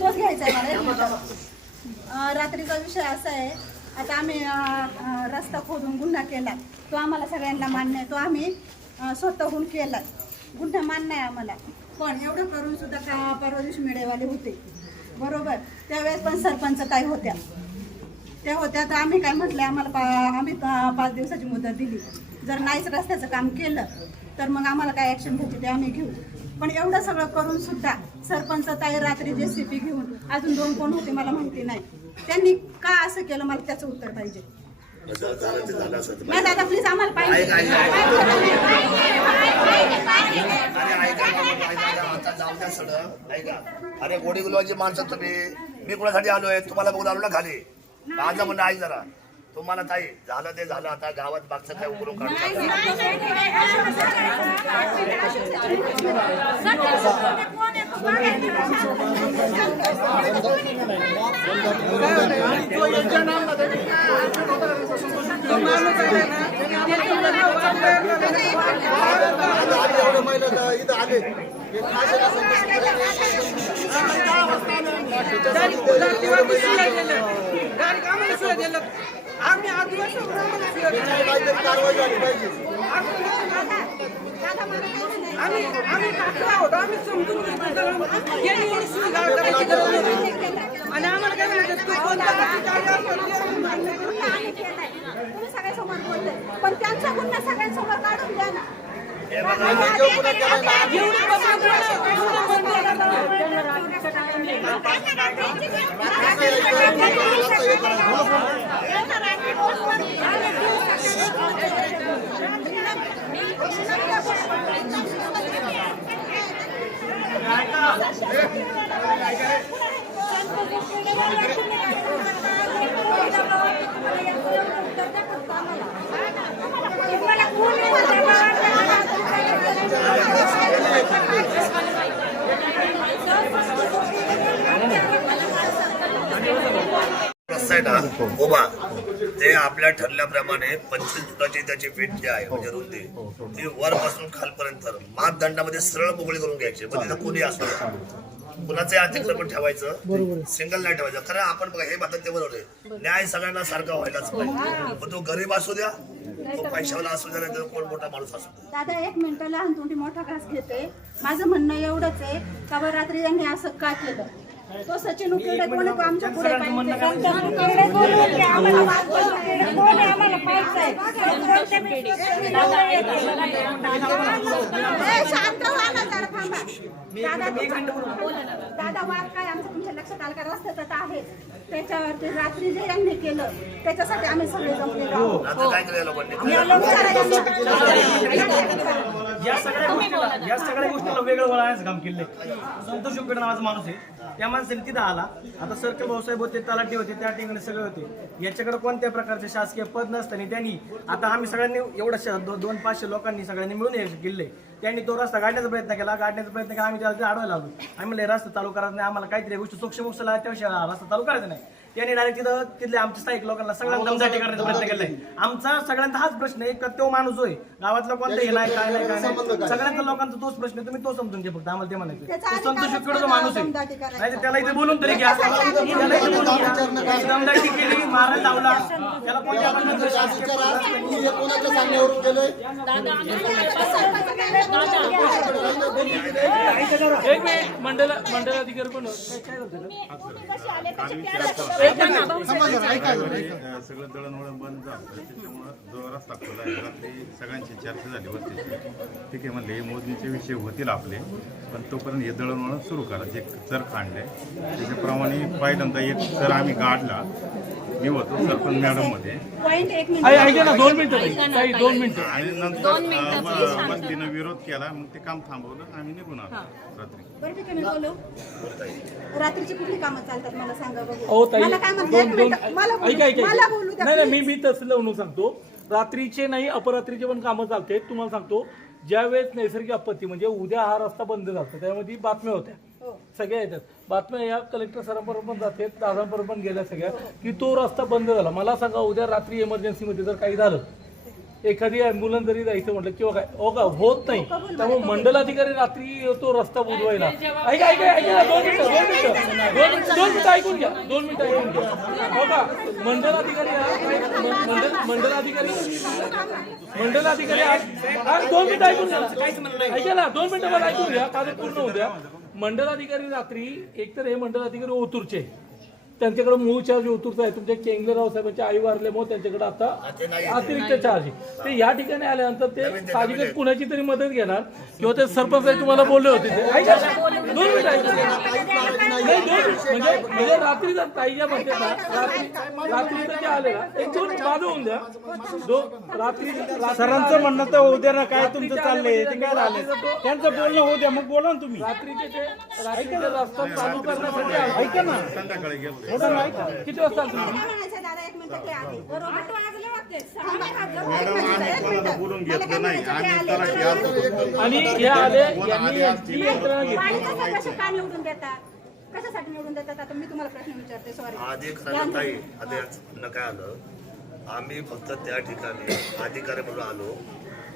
तोच घ्यायचा आहे मला एक रात्रीचा विषय असा आहे. आता आम्ही रस्ता खोदून गुन्हा केला. तो आम्हाला सगळ्यांना मान्य आहे. तो आम्ही स्वतःहून केला. गुन्हा मान्य आहे आम्हाला. पण एवढं करून सुद्धा का परवा दिवशी मिळेवाले होते? बरोबर. त्यावेळेस पण सरपंच काय होत्या. त्या होत्या. तर आम्ही काय म्हटलं आम्हाला पा आम्ही पा- पाच दिवसाची मुदत दिली. जर नाहीच रस्त्याचं काम केलं तर मग आम्हाला काय ॲक्शन घ्यायची ते आम्ही घेऊ. पण एवढं सगळं करून सुद्धा सरपंच ताई रात्री जे सी पी घेऊन अजून दोन कोण होते मला माहिती नाही. त्यांनी का असं केलं? मला त्याचं उत्तर पाहिजे. नाही दादा प्लीज आम्हाला पाहिजे. अरे गोडी गुलवाची माणसं तुम्ही. मी कोणासाठी आलोय? तुम्हाला बघून आलो ना खाली. माझं म्हणणं ऐक जरा. तुम्हाला ताई झालं ते झालं आता गावात मागचं काय उकरून काढू आम्ही आदिवासी आम्ही आम्ही टाकलो आहोत आम्ही समजून. आणि आम्हाला काय सगळ्यांसमोर बोलते पण त्यांचा गुन्हा सगळ्यांसमोर काढून द्या ना एवढी पब्लिक रस्ता आहे ना उभा ते आपल्या ठरल्याप्रमाणे पंचवीस फुटाची त्याची फिट जी आहे म्हणजे रुंदी ती वरपासून खालपर्यंत मापदंडामध्ये सरळ मोकळी करून घ्यायची. म्हणजे तिथं कोणी असू द्या. कुणाचंही अतिक्रमण ठेवायचं सिंगल नाही ठेवायचं. खरं आपण बघा हे ते बरोबर आहे. न्याय सगळ्यांना सारखा व्हायलाच पाहिजे. मग तो गरीब असू द्या तो पैशावाला असू द्या नाही तर कोण मोठा माणूस असू द्या. दादा एक मिनिट लहान तोंडी मोठा घास घेते. माझं म्हणणं एवढंच आहे का बरं रात्री यांनी असं का केलं? तो सचिन उकेडे कोण आहे? तो आमच्या पुढे पाहिजे. आम्हाला वाद बोलायला कोण आहे? आम्हाला पाहिजे ए, शांत व्हा ना जरा थांबा. दादा वाद काय आमचं तुमच्या लक्षात आलं का? रस्त्याचं तर आहे. त्याच्यावरती रात्री जे यांनी केलं त्याच्यासाठी आम्ही सगळे जमलेलो आहोत. याला विचारा यांना. या सगळ्या गोष्टीला या सगळ्या गोष्टीला वेगळं वळायचं काम केले संतोष उकडे नावाचा माणूस आहे. त्या माणसाने तिथं आला. आता सर्कल भाऊसाहेब होते तलाठी होते त्या ठिकाणी सगळे होते. याच्याकडे कोणत्या प्रकारचे शासकीय पद नसताना त्यांनी आता आम्ही सगळ्यांनी एवढं दोन पाचशे लोकांनी सगळ्यांनी मिळून हे केले त्यांनी तो रस्ता काढण्याचा प्रयत्न केला. काढण्याचा प्रयत्न केला. आम्ही त्याला ते लागलो. आम्ही म्हणलं, रस्ता चालू करायचा नाही आम्हाला काहीतरी गोष्टी सूक्ष्म लागल्या त्याविषयी रस्ता चालू करायचा नाही. त्यांनी डायरेक्ट तिथं तिथले आमच्या स्थायिक लोकांना सगळ्यांना दमदाटी करण्याचा प्रयत्न केलाय. आमचा सगळ्यांचा हाच प्रश्न आहे का तो माणूस होय. गावातला कोणता हे नाही काय नाही काय नाही. सगळ्यांचा लोकांचा तोच प्रश्न आहे तुम्ही तो समजून घे फक्त आम्हाला ते म्हणायचं तो संतोष जो माणूस आहे. नाही तर त्याला इथे बोलून तरी घ्या. त्याला इथे बोलून घ्या. दमदाटी केली मारायला लावला. त्याला कोणत्या हे कोणाच्या सांगण्यावरून केलंय? एक मिनिट मंडल मंडल अधिकारी पण सगळं दळणवळण बंद झालं. त्याच्यामुळं जो रस्ता खुला आहे रात्री सगळ्यांची चर्चा झाली वरती. ठीक आहे म्हणले हे मोजणीचे विषय होतील आपले पण तोपर्यंत हे दळणवळण सुरू करा. जे चर खांडले त्याच्याप्रमाणे पहिल्यांदा एक चर आम्ही गाडला मी होतो सरपंच मॅडम ऐका ना दोन मिनिटं ताई. दोन मिनिटं. आणि नंतर वस्तीनं विरोध केला मग ते काम थांबवलं आम्ही निघून आलो रात्री. बरं ठीक आहे मी बोलू. रात्रीची कुठली कामं चालतात मला सांगा अहो बघू ताई मला काय म्हणते एक दोन दोन मिनिट मला बोलू ऐका ऐका मला ऐका. बोलू द्या नाही नाही मी please. मी तसं म्हणून सांगतो. रात्रीचे नाही अपरात्रीचे पण कामं चालते. तुम्हाला सांगतो ज्यावेळेस नैसर्गिक आपत्ती म्हणजे उद्या हा रस्ता बंद झाला त्यामध्ये बातम्या होत्या. सगळ्या येतात. बातम्या या कलेक्टर सरांबरोबर पण जाते दादांबरोबर पण गेल्या सगळ्या. की तो रस्ता बंद झाला. मला सांगा उद्या रात्री इमर्जन्सीमध्ये जर काही झालं एखादी अँब्युलन्स जरी जायचं म्हटलं किंवा काय हो का होत नाही. त्यामुळे मंडल अधिकारी रात्री तो रस्ता बुजवायला. ऐका ऐका ऐका दोन मिनिटं दोन मिनिटं दोन मिनिटं दोन मिनिटं ऐकून घ्या दोन मिनिटं ऐकून घ्या. हो का मंडल अधिकारी आहे, काय- म- मंडल मंडल अधिकारी मंडल अधिकारी आहे. हा, दोन मिनिटं ऐकून घ्या. ऐका ना दोन मिनिटं मला ऐकून घ्या कार्य पूर्ण होऊ द्या. मंडलाधिकारी रात्री एकतर हे मंडलाधिकारी ओतूरचे. त्यांच्याकडे मूळ चार्ज ओतूरचा आहे तुमच्या केंगलेराव साहेबांच्या आई वारल्यामुळे त्यांच्याकडे आता अतिरिक्त चार्ज आहे ते या ठिकाणी आल्यानंतर ते साहजिकच कुणाची तरी मदत घेणार किंवा ते सरपंच साहेब तुम्हाला बोलले होते ते. दोन मिनिटं दोन म्हणजे म्हणजे रात्री जर ताई ज्या म्हणते ना रात्री रात्री जर ते आले ना एक दोन बाजू होऊन द्या. दो रात्री सरांचं म्हणणं तर होऊ द्या ना काय तुमचं चाललंय ते काय झालंय? त्यांचं बोलणं होऊ द्या मग बोला ना तुम्ही. रात्रीचे ते रात्रीचे रस्ता चालू करण्यासाठी. ऐका ना. संध्याकाळी गेलो. किती वाजता बोलून घेतलं नाही. आम्ही आणि हे आले यांनी यांची यंत्रणा घेतली. पाणी कसं कशी का निवडून देतात? कशासाठी निवडून देतात? आता मी तुम्हाला प्रश्न विचारते काय आलं? आम्ही फक्त त्या ठिकाणी अधिकारी म्हणून आलो.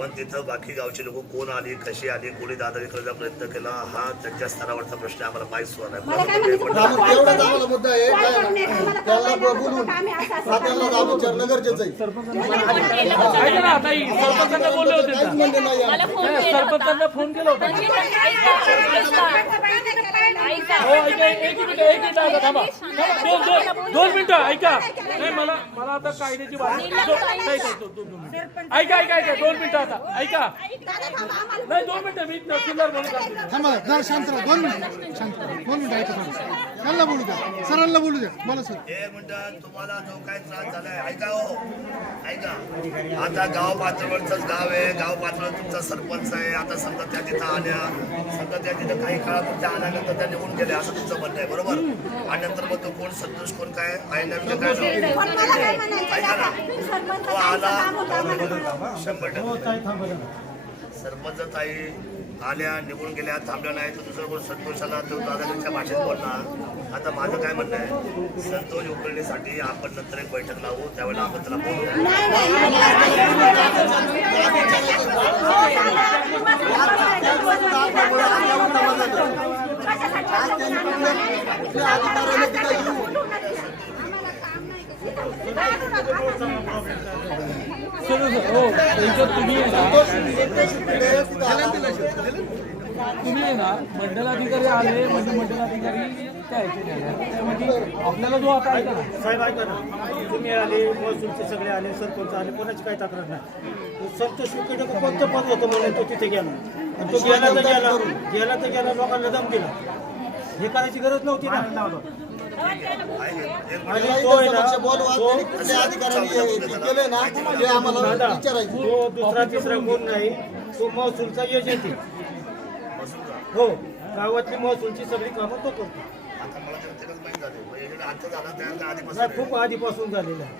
पण तिथं बाकी गावची लोक कोण आली कशी आली कोणी दादारी करायचा प्रयत्न केला हा त्यांच्या स्तरावरचा प्रश्न आम्हाला माहीत सुद्धा सरपंचांना फोन केला होता. ऐका एक मिनिट एक मिनिट आता थांबा दोन दोन दोन मिनिटं ऐका. नाही मला मला आता कायद्याची बाजू ऐका ऐका ऐका दोन मिनिटं आता. ऐका. नाही दोन मिनिटं मी तहसीलदार म्हणून थांबा जरा शांत राहा. दोन मिनिट शांत दोन मिनिट ऐका थोडं त्यांना बोलू द्या. सरांना बोलू द्या. बोला सर. हे म्हणतात तुम्हाला जो काय त्रास झालाय ऐका हो. ऐका. आता गाव पातळीवरच गाव आहे. गाव पातळीवर तुमचा सरपंच आहे. आता समजा त्या तिथं आल्या. समजा त्या तिथं काही काळापुरत्या आल्यानंतर त्या निघून गेल्या. असं तुमचं म्हणणं आहे बरोबर? आणि नंतर मग तो कोण? संतोष कोण? काय? आहे ना म्हणजे काय? पण मला काय म्हणायचं सरपंच तो आला. शंभर टक्के सरपंच ताई आल्या निघून गेल्या थांबल्या नाही तर दुसरं कोण संतोषाला तो दादाच्या भाषेत बोलणार. आता माझं काय म्हणणं आहे? संतोष उकळण्यासाठी आपण नंतर एक बैठक लावू. त्यावेळेला आपण त्याला बोलू. तुम्ही आहे ना तुम्ही आहे ना मंडलाधिकारी आले म्हणजे मंडलाधिकारी काय ते आपल्याला जो आता ऐका ना साहेब ऐका ना तुम्ही आले महसूलचे सगळे आले सरपंच आले कोणाची काही तक्रार नाही सत्य विकेट कोणतं पद होतं? म्हणून तो तिथे गेला. आणि तो गेला तर गेला गेला तर गेला लोकांना दम दिला. हे करायची गरज नव्हती ना तो आम्हाला विचारायचं दुसरा तिसरा कोण नाही तो महसूलचा एजंट हो गावातली महसूलची सगळी कामं तो करतो नाही, खूप आधीपासून झालेलं आहे.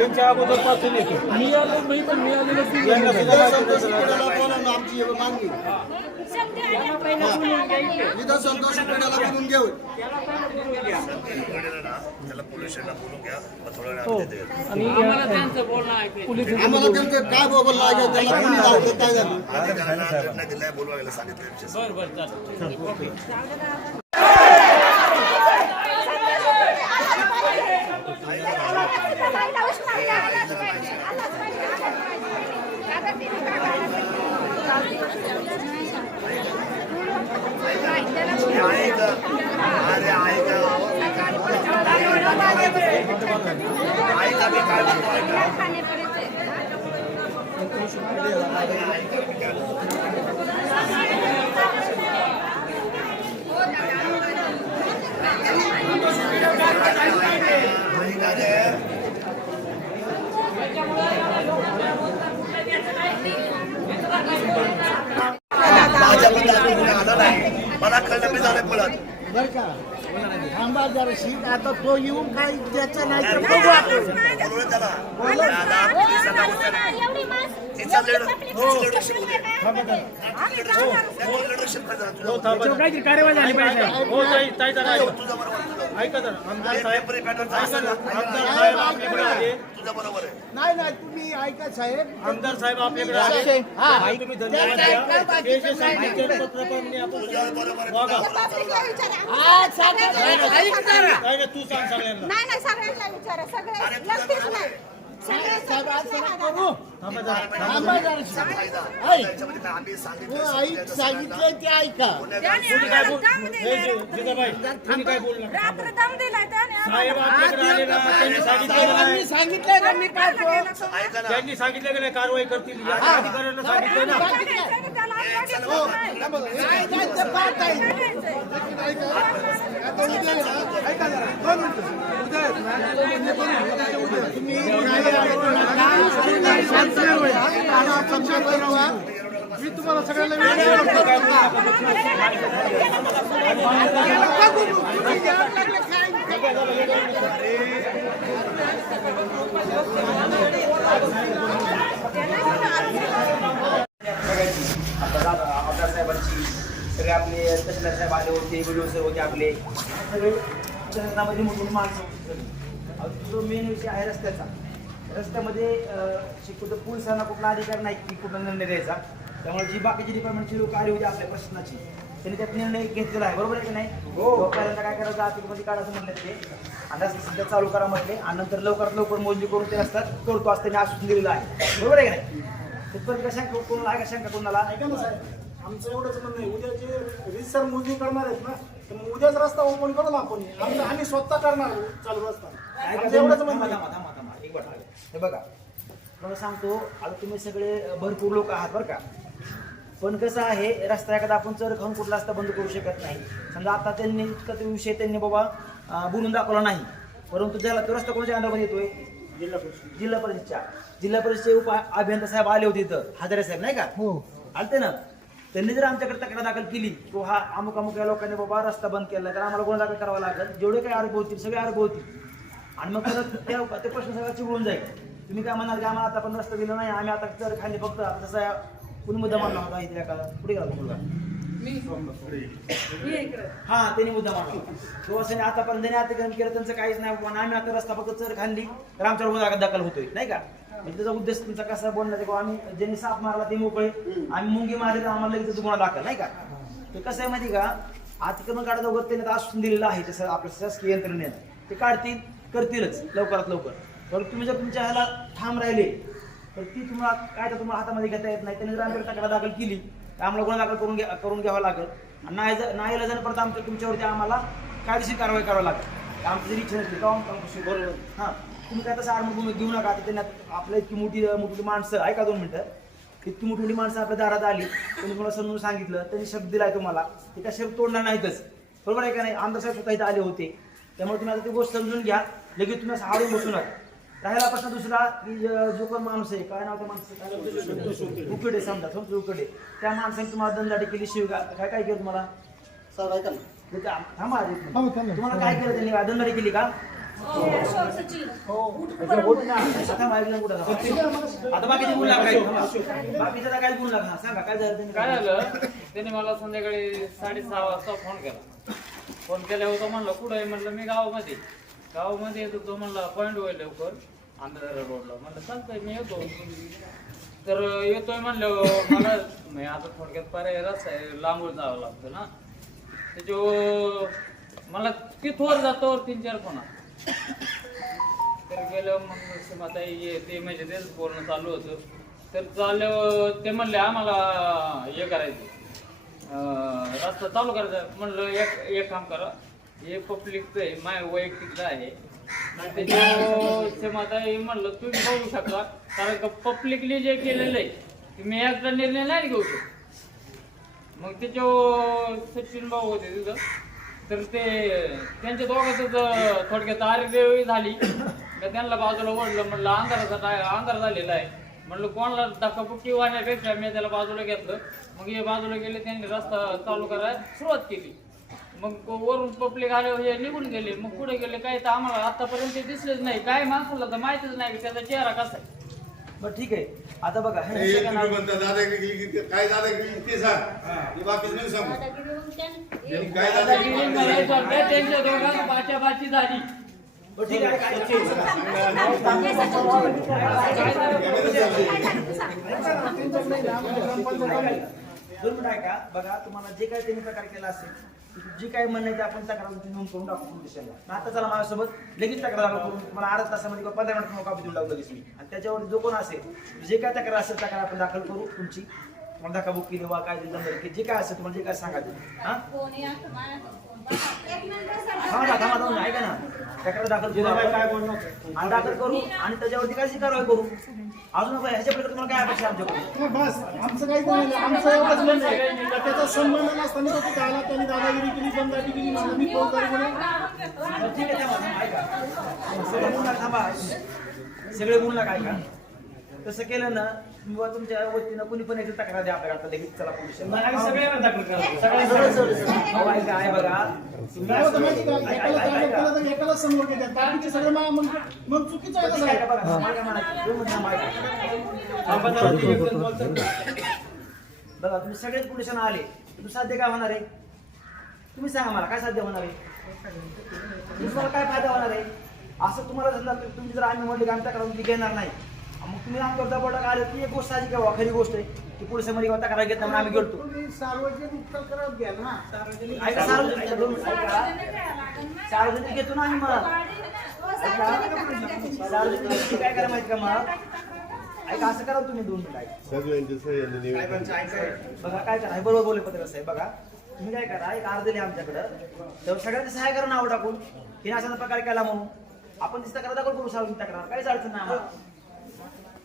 यांच्या अगोदरपासून येतो मी आलो मी पण मी आलेलो यांना सुद्धा आमची मागणी इथं संतोष पेढ्याला बोलून घेऊ त्याला पोलीस स्टेशनला बोलून घ्या पोलीस आम्हाला त्यांचं काय त्याला कोणी लावलं काय झालं बोलवायला सांगितलं ऐक अरे ऐक ऐका मी काय म्हणतो ऐका ऐका रे माझ्या पण दाखवून कोणी आलं नाही. मला कळलं मी झालं पळत. बरं का थांबा जरा शीट आता तो येऊन काय त्याचं नाही तर बघू आपण. लीडरशिप करायचं तुझं काहीतरी कार्यवाही झाली पाहिजे. हो ताई ताई जरा ऐका. ऐका आमदार हे साहेब पेपरी पॅटर्न ऐका ना, असतं. आमदार साहेब आपल्याकडे आले तुझं बरोबर आहे. नाही नाही तुम्ही ऐका साहेब. आमदार साहेब आपल्याकडे आले तुम्ही धन्यवाद द्या. जे सांगितलं आपण बघा. बरोबर पब्लिकला आहे. विचारा. सगळ्यांना- काय नाही, तू सांग सगळ्यांना नाही नाही सगळ्यांना विचारा सगळे नक्कीच नाही सगळ्यांना विचारा. थांबा जरा. थांबा जरा. फायदा. ऐक. त्याच्यामध्ये काय आम्ही सांगितलं ते ऐका त्याने तुम्ही काय आम्हाला बोल दम हे दिलाय. जे- जिजाबाई, तुम्ही काय बोलला रात्र दम दिलाय त्याने साहेब आम्हाला. आपल्याकडे आले ना त्यांनी सांगितलं नाही सांगितलंय ना मी काय काय केलं तुम्ही? ऐका ना त्यांनी सांगितलं की नाही कारवाई करतील या अधिकाऱ्यांना सांगितलं ना त्याला पाहत. मी तुम्हाला सगळ्यांना वेळ आमदार साहेबांची सगळे आपले तहसीलदार साहेब आले होते व्हिडिओ सर होते आपले. सगळे शहरामध्ये मोठी मोठी माणसं होती जो मेन विषय आहे रस्त्याचा. रस्त्यामध्ये कुठं पोलिसांना कुठला अधिकार नाही की कुठला निर्णय द्यायचा. त्यामुळे जी बाकीची डिपार्टमेंटची लोक आली होती आपल्या प्रशासनाची त्यांनी त्यात निर्णय घेतलेला आहे. बरोबर आहे की नाही? हो. पहिल्यांदा काय करायचं? आर्थिकमध्ये काढायचं म्हटलं ते. आणि सध्या चालू करा म्हटले. आणि नंतर लवकरात लवकर मोजणी करून ते रस्त्यात करतो असं त्यांनी आश्वासन दिलेलं आहे. बरोबर आहे की नाही? तिथपर्यंत शंका कोणाला आहे का शंका कोणाला? ऐका ना साहेब. आमचं एवढंच म्हणणं आहे. उद्या जे रिसर मोजणी करणार आहेत ना तर मग उद्याच रस्ता ओपन करू ना आपण. आमचं आम्ही स्वतः करणार चालू रस्ता. आमचं एवढंच म्हणणं आहे. एक आले. हे बघा. मला सांगतो आता तुम्ही सगळे भरपूर लोक आहात बरं का. पण कसं आहे रस्ता एखादा आपण चर खाऊन कुठला रस्ता बंद करू शकत नाही. समजा आता त्यांनी इतका तो विषय त्यांनी बाबा अं, बोलून दाखवला नाही. परंतु ज्याला तो रस्ता कोणाच्या अंडरमध्ये येतोय? जिल्हा परिषद. जिल्हा परिषदच्या. जिल्हा परिषदचे उप अभियंता साहेब आले होते इथं. हजारे साहेब नाही का? हो. आलते ना? त्यांनी जर आमच्याकडे तक्रार दाखल केली की हा अमुक अमुक या लोकांनी बाबा रस्ता बंद केला तर आम्हाला गुन्हा दाखल करावा लागेल. जेवढे काही आरोप होतील सगळे आरोप होतील. आणि मग परत त्या ते प्रश्न सगळा चिघळून जाईल. तुम्ही काय म्हणाल की आम्हाला आता पण रस्ता दिला नाही आम्ही आता तर खाली फक्त तसा कुणी मुद्दा मानला होता इथे एका पुढे गेला तो मुलगा हा त्यांनी मुद्दा मांडला तो असं आतापर्यंत त्यांनी अतिक्रमण केलं त्यांचं काहीच नाही पण आम्ही आता रस्ता फक्त चर खाल्ली तर आमच्यावर गुन्हा दाखल होतोय नाही का? म्हणजे त्याचा उद्देश तुमचा कसा बोलण्याचा किंवा आम्ही ज्यांनी साप मारला ते मोकळे आम्ही मुंगी मारली तर आम्हाला लगेच गुन्हा दाखल नाही का? ते कसं आहे माहिती का? अतिक्रमण काढायचं वगैरे त्यांनी आश्वासन दिलेलं आहे तसं आपल्या शासकीय यंत्रणेनं. ते काढतील करतीलच लवकरात लवकर. पण तुम्ही जर तुमच्या ह्याला ठाम राहिले तर ती तुम्हाला काय तर तुम्हाला हातामध्ये घेता येत नाही. त्यांनी जर आमच्याकडे तक्रार दाखल केली तर आम्हाला गुन्हा दाखल करून घ्या करून घ्यावा लागेल. आणि नाही जर नाही आलं परत आमच्या तुमच्यावरती आम्हाला कायदेशीर कारवाई करावी लागेल. आमची जरी इच्छा नसली तेव्हा हां. तुम्ही काय तसं आडमग घेऊ नका. आता त्यांना आपल्या इतकी मोठी मोठी माणसं ऐका दोन मिनटं. इतकी मोठी मोठी माणसं आपल्या दारात आली. त्यांनी तुम्हाला समजून सांगितलं. त्यांनी शब्द दिलाय तुम्हाला. ते त्या शब्द तोडणार नाहीतच. बरोबर आहे का नाही? आमदार साहेब स्वतः इथं आले होते. त्यामुळे तुम्ही आता ती गोष्ट समजून घ्या. लगेच तुम्ही असं हाडून बसू नका. राहिला प्रश्न दुसरा की जो कोण माणूस आहे काय नाव त्या माणसं उकडे समजा समजा उकडे. त्या माणसाने तुम्हाला दंडाटी केली शिवगा. काय काय केलं तुम्हाला? थांबा. तुम्हाला काय केलं त्यांनी? दंडाटी केली का. आता कुठं आता बाकीचे बोलू लागा काय बाकीच्या काय सांगा काय झालं काय झालं? त्याने मला संध्याकाळी साडेसहा वाजता फोन केला. फोन केल्यावर तो म्हणलं कुठं आहे? म्हणलं मी गावामध्ये गावामध्ये येतो तो म्हणला पॉईंट होईल लवकर. आंधळा रोडला. म्हणलं चालतंय मी येतो. तर येतोय म्हणलं मला मी आता थोडक्यात पर्याय रस्ता आहे लांबून जावं लागतं ना. त्याच्या मला तिथवर जातो तीन चार फोना तर गेलं मग सीमाता हे ते म्हणजे तेच बोलणं चालू होतं. तर चाललं ते म्हणले आम्हाला हे करायचं. रस्ता चालू करायचा. म्हणलं एक एक काम करा. हे पब्लिकचं आहे माय वैयक्तिकचं आहे. त्याच्या म्हणलं तुम्ही बघू शकता. कारण का पब्लिकली जे केलेलं आहे तुम्ही मी एकदा निर्णय नाही घेऊ शकतो. मग त्याच्या सचिन भाऊ होते तिथं. तर ते त्यांच्या दोघांच थोडक्यात आरोग्य झाली तर त्यांना बाजूला ओढलं म्हणलं अंधाराचा टाय अंधार झालेला आहे. म्हणलं कोणाला धक्काबुक्की वाहण्यापेक्षा मी त्याला बाजूला घेतलं. मग हे बाजूला गेले त्यांनी रस्ता चालू करायला सुरुवात केली. मग वरून पब्लिक आले हे निघून गेले. मग पुढे गेले काय तर आम्हाला आतापर्यंत दिसलेच नाही. काय माणसाला तर माहितीच नाही की त्याचा चेहरा कसा आहे. बरं ठीक आहे आता बघा हे हे तुम्ही म्हणता दादागिरी केली की काय दादागिरी केली ते सांग हे बाकीच नाही सांगू यांनी काय दादागिरी केली? त्यांच्या दोघांना बाचाबाची झाली बरं ठीक आहे काय- दोन मिनिटं ऐका बघा तुम्हाला जे काही त्यांनी प्रकार केला असेल जे काय म्हणणं ते आपण तक्रार नोंद करून टाकू पोलीस मग आता चला माझ्यासोबत लगेच तक्रार करून मला अर्धा तासामध्ये किंवा पंधरा मिनिट कॉपी देऊन लागू लगेच मी. आणि त्याच्यावर जो कोण असेल जे काय तक्रार असेल तक्रार आपण दाखल करू तुमची. तुम्हाला धक्काबुक केली वा काय दिलं की जे काय असेल तुम्हाला जे काय सांगायचं हा? थांबा थांबा थांबा ऐका ना. तक्रार दाखल करू. आणि दाखल करू आणि त्याच्यावरती काय कारवाई करू अजून काय ह्याच्या प्रकारे तुम्हाला काय अपेक्षा आमच्याकडून? मग बस. आमचं काही नाही आमचं एवढंच म्हणणं आहे. का त्याचा संबंध नसताना तो त्यांनी दादागिरी केली दमदाटी केली मला मी फौजदारी म्हणून. ठीक आहे थांबा, थांबा, ऐका. सगळे गुन्हा थांबा. सगळे गुन्हा काय का तसं केलं ना किंवा तुमच्या वतीनं कुणी पण याची तक्रार द्या आपल्याला लगेच चला पोलीस बघा. एकाला समोर घेतात. बाकीचे सगळे मा- मग मग चुकीचं आहे कसं बघा तुम्ही सगळेच पोलिसांना आले. तुम्ही साध्य काय होणार आहे? तुम्ही सांगा मला काय साध्य होणार आहे? तुम्हाला काय फायदा होणार आहे? असं तुम्हाला समजा तु- तुम्ही जर आम्ही म्हटलं की आम्ही तक्रार तुमची घेणार नाही मग तुम्ही आमच्यावर दबाव टाका. आले ती एक गोष्ट आहे बुवा, खरी गोष्ट आहे. की किंवा तक्रार घेत नाही आम्ही तुम्ही सार्वजनिक तक्रार घ्या ना. सार्वजनिक ऐका सार्वजनिक ऐका, दोन मिनिटं ऐका. सार्वजनिक घेतो ना आम्ही मग. सार्वजनिक काय करा माहिती का मग? ऐका असं करा तुम्ही दोन मिनिटं ऐका. सगळ्यांच्या सह्यांनी निवेदन साहेबांचं ऐका. बघा काय करा हे बरोबर बोलले पत्र साहेब बघा. तुम्ही काय करा एक अर्ज दिले आमच्याकडं. तर सगळ्यांचे सहाय्य करा नाव टाकून हिने अशा प्रकार केला म्हणून. आपण तिची तक्रार दाखल करू सार्वजनिक तक्रार. काहीच अडचण नाही आम्हाला.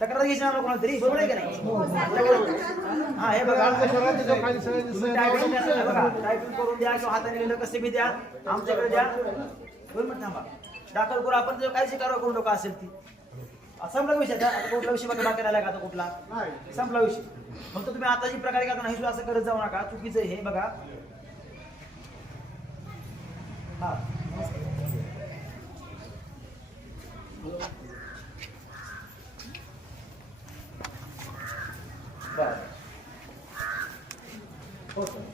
तक्रार घ्यायची आम्हाला कोणाला तरी? बरोबर आहे का नाही? हा. हे बघा टायपिंग हे बघा टायपिंग करून द्या किंवा हाताने लिहिलं कसे बी द्या. आमच्याकडे द्या. दोन मिनिट थांबा. दाखल करू. आपण जर काही कारवाई करून टाका असेल ती. संपला विषय. कुठला विषय बाकी बाकी राहिला का आता कुठला? संपला विषय. फक्त तुम्ही आता जी प्रकारे करता हे सुद्धा असं करत जाऊ नका. चुकीचं आहे हे बघा. हा बरं हो सर